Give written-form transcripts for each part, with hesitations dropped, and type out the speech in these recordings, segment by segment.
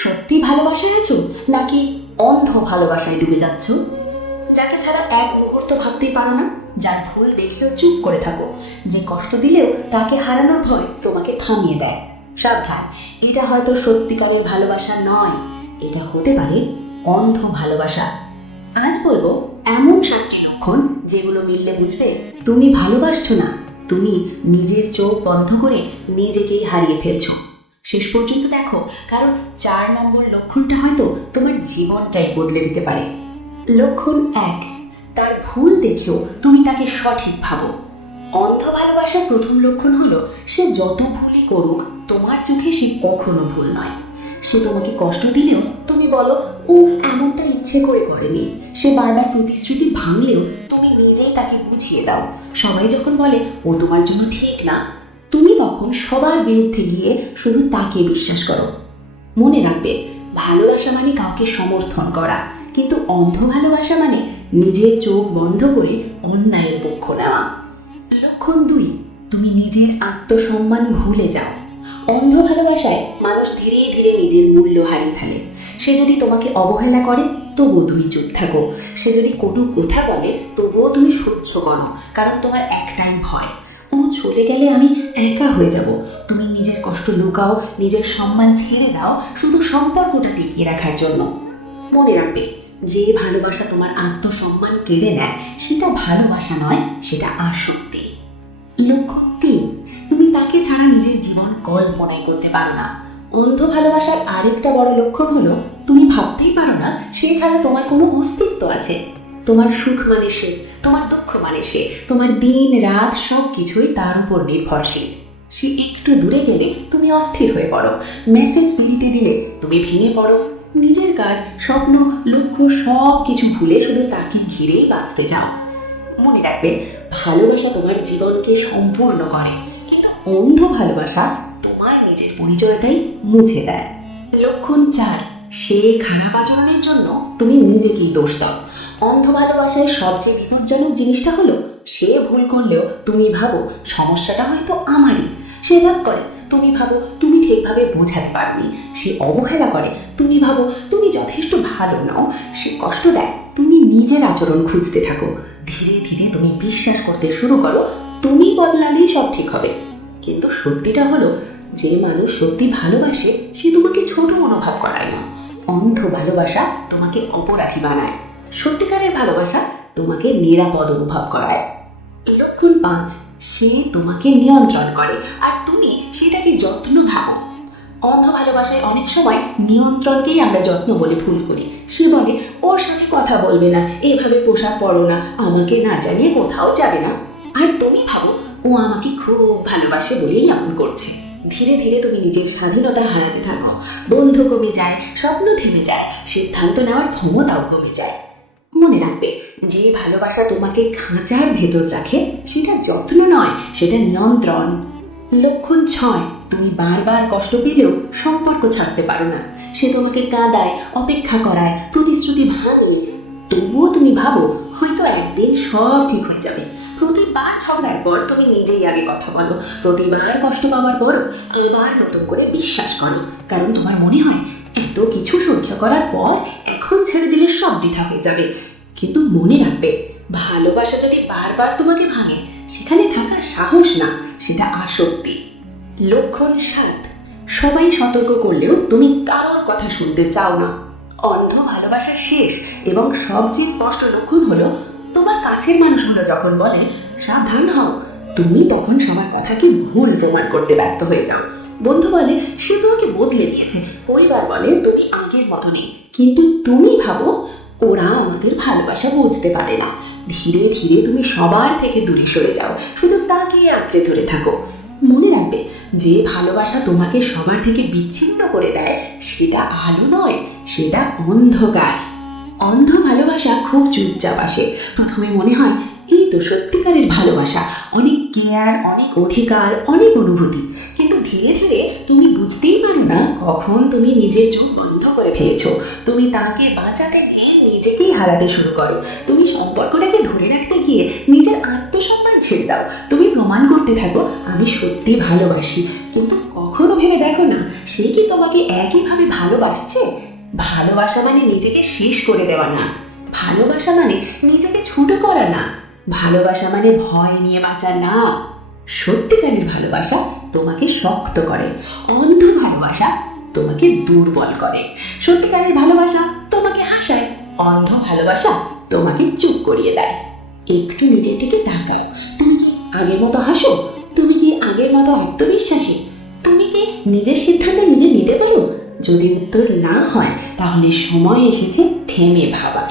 সত্যি ভালোবাসায় আছো নাকি অন্ধ ভালোবাসায় ডুবে যাচ্ছ? যাকে ছাড়া এক মুহূর্ত ভাবতেই পারো না, যার ভুল দেখেও চুপ করে থাকো, যে কষ্ট দিলেও তাকে হারানোর ভয় তোমাকে থামিয়ে দেয়। সাবধান, এটা হয়তো সত্যিকারের ভালোবাসা নয়, এটা হতে পারে অন্ধ ভালোবাসা। আজ বলবো এমন 7টি লক্ষণ যেগুলো মিললে বুঝবে তুমি ভালোবাসছো না, তুমি নিজের চোখ বন্ধ করে নিজেকেই হারিয়ে ফেলছো। শেষ পর্যন্ত দেখো, কারণ 4 নম্বর লক্ষণটা হয়তো তোমার জীবনটাই বদলে দিতে পারে। লক্ষণ 1, তার ভুল দেখেও তুমি তাকে সঠিক ভাবো। অন্ধ ভালোবাসার প্রথম লক্ষণ হলো সে যত ভুলই করুক তোমার চোখে সে কখনো ভুল নয়। সে তোমাকে কষ্ট দিলেও তুমি বলো ও এমনটা ইচ্ছে করে করেনি। সে বারবার প্রতিশ্রুতি ভাঙলেও তুমি নিজেই তাকে বুঝিয়ে দাও। সবাই যখন বলে ও তোমার জন্য ঠিক না, তুমি তখন সবার বিরুদ্ধে গিয়ে শুধু তাকে বিশ্বাস করো। মনে রাখবে, ভালোবাসা মানে কাউকে সমর্থন করা, কিন্তু অন্ধ ভালোবাসা মানে নিজের চোখ বন্ধ করে অন্যায়ের পক্ষ নেওয়া। লক্ষণ 2, তুমি নিজের আত্মসম্মান ভুলে যাও। অন্ধ ভালোবাসায় মানুষ ধীরে ধীরে নিজের মূল্য হারিয়ে ফেলে। সে যদি তোমাকে অবহেলা করে তবুও তুমি চুপ থাকো। সে যদি কটু কথা বলে তবুও তুমি সহ্য করো, কারণ তোমার একটাই ভয়, ও চলে গেলে আমি একা হয়ে যাব। তুমি নিজের কষ্ট লুকাও, নিজের সম্মান ছেড়ে দাও শুধু সম্পর্কটা টিকিয়ে রাখার জন্য। মনে রাখবে, যে ভালোবাসা তোমার আত্মসম্মান কেড়ে নেয় সেটা ভালোবাসা নয়, সেটা আসক্তি। লক্ষণ 3, তুমি তাকে ছাড়া নিজের জীবন কল্পনাই করতে পারো না। অন্ধ ভালোবাসার আরেকটা বড় লক্ষণ হলো তুমি ভাবতেই পারো না সে ছাড়া তোমার কোনো অস্তিত্ব আছে। তোমার সুখ মানে সে, তোমার দুঃখ মানে সে, তোমার দিন রাত সব কিছুই তার উপর নির্ভরশীল। সে একটু দূরে গেলে তুমি অস্থির হয়ে পড়ো, মেসেজ দিতে দিলে তুমি ভেঙে পড়ো, নিজের কাজ, স্বপ্ন, লক্ষ্য সব কিছু ভুলে শুধু তাকে ঘিরেই বাঁচতে যাও। মনে রাখবে, ভালোবাসা তোমার জীবনকে সম্পূর্ণ করে, কিন্তু অন্ধ ভালোবাসা তোমার নিজের পরিচয়টাই মুছে দেয়। লক্ষণ 4, সে খারাপ আচরণের জন্য তুমি নিজেকেই দোষ দাও। অন্ধ ভালোবাসায় সবচেয়ে বিপজ্জনক জিনিসটা হলো সে ভুল করলেও তুমি ভাবো সমস্যাটা হয়তো আমারই। সে রাগ করে, তুমি ভাবো তুমি ঠিকভাবে বোঝাতে পারোনি। সে অবহেলা করে, তুমি ভাবো তুমি যথেষ্ট ভালো নও। সে কষ্ট দেয়, তুমি নিজের আচরণ খুঁজতে থাকো। ধীরে ধীরে তুমি বিশ্বাস করতে শুরু করো তুমি বদলালেই সব ঠিক হবে। কিন্তু সত্যিটা হলো, যে মানুষ সত্যি ভালোবাসে সে তোমাকে ছোট অনুভব করায় না। অন্ধ ভালোবাসা তোমাকে অপরাধী বানায়, সত্যিকারের ভালোবাসা তোমাকে নিরাপদ অনুভব করায়। লক্ষণ 5, সে তোমাকে নিয়ন্ত্রণ করে আর তুমি সেটাকে যত্ন ভাবো। অন্ধ ভালোবাসায় অনেক সময় নিয়ন্ত্রণকেই আমরা যত্ন বলে ভুল করি। সে বলে ওর সাথে কথা বলবে না, এভাবে পোশাক পরো না, আমাকে না জানিয়ে কোথাও যাবে না। আর তুমি ভাবো ও আমাকে খুব ভালোবাসে বলেই এমন করছে। ধীরে ধীরে তুমি নিজের স্বাধীনতা হারাতে থাকো, বন্ধু কমে যায়, স্বপ্ন থেমে যায়, সিদ্ধান্ত নেওয়ার ক্ষমতাও কমে যায়। মনে রাখবে, যে ভালোবাসা তোমাকে খাঁচার ভেতর রাখে সেটা যত্ন নয়, সেটা নিয়ন্ত্রণ। লক্ষণ 6, তুমি বারবার কষ্ট পেলেও সম্পর্ক ছাড়তে পারো না। সে তোমাকে কাঁদায়, অপেক্ষা করায়, প্রতিশ্রুতি ভাঙে, তবুও তুমি ভাবো হয়তো একদিন সব ঠিক হয়ে যাবে। প্রতিবার ঝগড়ার পর তুমি নিজেই আগে কথা বলো, প্রতিবার কষ্ট পাওয়ার পরও আবার নতুন করে বিশ্বাস করো, কারণ তোমার মনে হয় এত কিছু সহ্য করার পর এখন ছেড়ে দিলে সব বৃথা হয়ে যাবে। কিন্তু মনে রাখবে, ভালোবাসা যদি বারবার তোমাকে ভাঙে সেখানে থাকা সাহস না, সেটা আসক্তি। লক্ষণ 7, সবাই সতর্ক করলেও তুমি কারোর কথা শুনতে চাও না। অন্ধ ভালোবাসা শেষ এবং সবচেয়ে স্পষ্ট লক্ষণ হলো তোমার কাছের মানুষগুলো যখন বলে সাবধান হও, তুমি তখন সবার কথাকে ভুল প্রমাণ করতে ব্যস্ত হয়ে যাও। বন্ধু বলে সে তোমাকে বদলে নিয়েছে, পরিবার বলে তুমি আগের মতো নেই, কিন্তু তুমি ভাবো ওরা আমাদের ভালোবাসা বুঝতে পারে না। ধীরে ধীরে তুমি সবার থেকে দূরে সরে যাও, শুধু তাকে আঁকড়ে ধরে থাকো। মনে রাখবে, যে ভালোবাসা তোমাকে সবার থেকে বিচ্ছিন্ন করে দেয় সেটা আলো নয়, সেটা অন্ধকার। অন্ধ ভালোবাসা খুব চুপচাপ আসে। প্রথমে মনে হয় এই তো সত্যিকারের ভালোবাসা, অনেক কেয়ার, অনেক অধিকার, অনেক অনুভূতি। কিন্তু ধীরে ধীরে তুমি বুঝতেই পারো না কখন তুমি নিজের চোখ বন্ধ করে ফেলেছো। তুমি তাকে বাঁচাতে গিয়ে নিজেকেই হারাতে শুরু করো। তুমি সম্পর্কটাকে ধরে রাখতে গিয়ে নিজের আত্মসম্মান ছেড়ে দাও। তুমি প্রমাণ করতে থাকো আমি সত্যি ভালোবাসি, কিন্তু কখনো ভেবে দেখো না সে কি তোমাকে একইভাবে ভালোবাসছে? ভালোবাসা মানে নিজেকে শেষ করে দেওয়া না। ভালোবাসা মানে নিজেকে ছোট করা না। ভালোবাসা মানে ভয় নিয়ে বাঁচা না। সত্যিকারের ভালোবাসা তোমাকে শক্ত করে, অন্ধ ভালোবাসা তোমাকে দুর্বল করে। সত্যিকারের ভালোবাসা তোমাকে হাসায়, অন্ধ ভালোবাসা তোমাকে চুপ করিয়ে দেয়। একটু নিজের দিকে তাকাও। তুমি কি আগের মতো হাসো? তুমি কি আগের মতো আত্মবিশ্বাসী? তুমি কি নিজের সিদ্ধান্ত নিজে নিতে পারো? যদি উত্তর না হয় তাহলে সময় এসেছে থেমে ভাবার।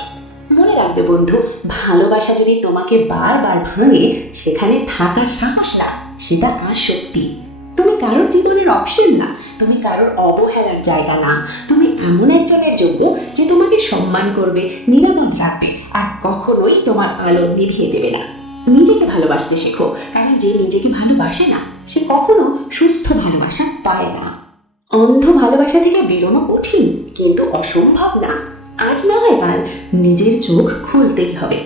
মনে রাখবে বন্ধু, ভালোবাসা যদি তোমাকে বারবার ভাঙে সেখানে থাকা সাহস না, সেটা আসক্তি। তুমি কারোর জীবনের অপশন না, তুমি কারোর অবহেলার জায়গা না। তুমি এমন একজনের যোগ্য যে তোমাকে সম্মান করবে, নিরাপদ রাখবে, আর কখনোই তোমার আলো নিভিয়ে দেবে না। নিজেকে ভালোবাসতে শেখো, কারণ যে নিজেকে ভালোবাসে না সে কখনো সুস্থ ভালোবাসা পায় না। অন্ধ ভালোবাসা থেকে বেরোনো কঠিন, কিন্তু অসম্ভব না। আজ না হয় কাল নিজের চোখ খুলতেই হবে।